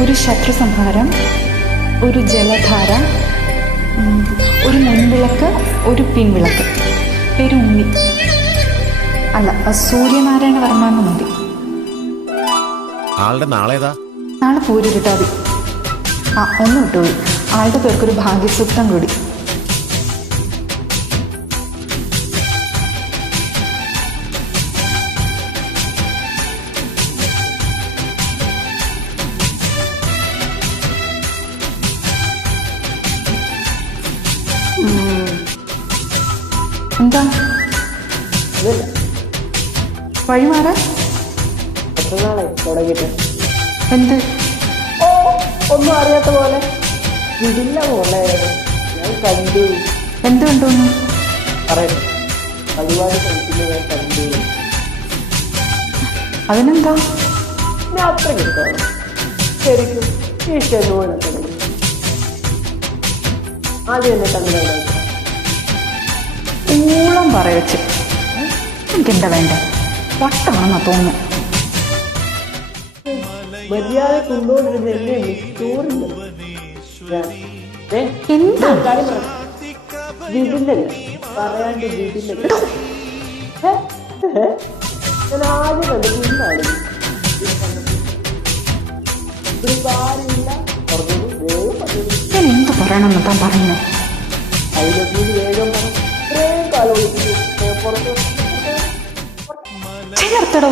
ഒരു ശത്രു സംഹാരം ഒരു ജലധാര ഒരു മുൻവിളക്ക് ഒരു പിൻവിളക്ക്. പേര് ഉണ്ണി അല്ല സൂര്യനാരായണ വർമ്മ എന്ന് മതി. ആളുടെ നാളേതാ? നാളെ പൂരിരുട്ടാതി ആ ഒന്ന് വിട്ടുപോയി ആളുടെ പേർക്കൊരു ഭാഗ്യസൂക്തം കൂടി. എന്താ? വഴിമാറാ എത്ര നാളെ തുടങ്ങിയിട്ട്. എന്ത്? ഓ ഒന്നും അറിയാത്ത പോലെ. വിടില്ല പോലെ ഞാൻ കണ്ടു. എന്ത് കണ്ടോന്നു പറയട്ടെ ഞാൻ കണ്ടു. അതിനെന്താ? ഞാൻ അത്ര കിട്ടാണ് ശരിക്കും ഈ ആദ്യം എന്നെ കണ്ടു ഊളം പറയച്ച്. എനിക്കെന്താ വേണ്ട? വട്ടമാണെന്നാ തോന്നുന്നു. മര്യാദ കൊണ്ടുകൊണ്ടിരുന്ന എന്നെ ചോറില്ല. എന്താ? കാര്യം വിടില്ലല്ല? പറയാണ്ട് വിടില്ല ഞാൻ ആദ്യം കണ്ടത് ഇന്നാണ് ഒളിപ്പിച്ചു. താൻ പറയുന്നു ചേർത്തടോ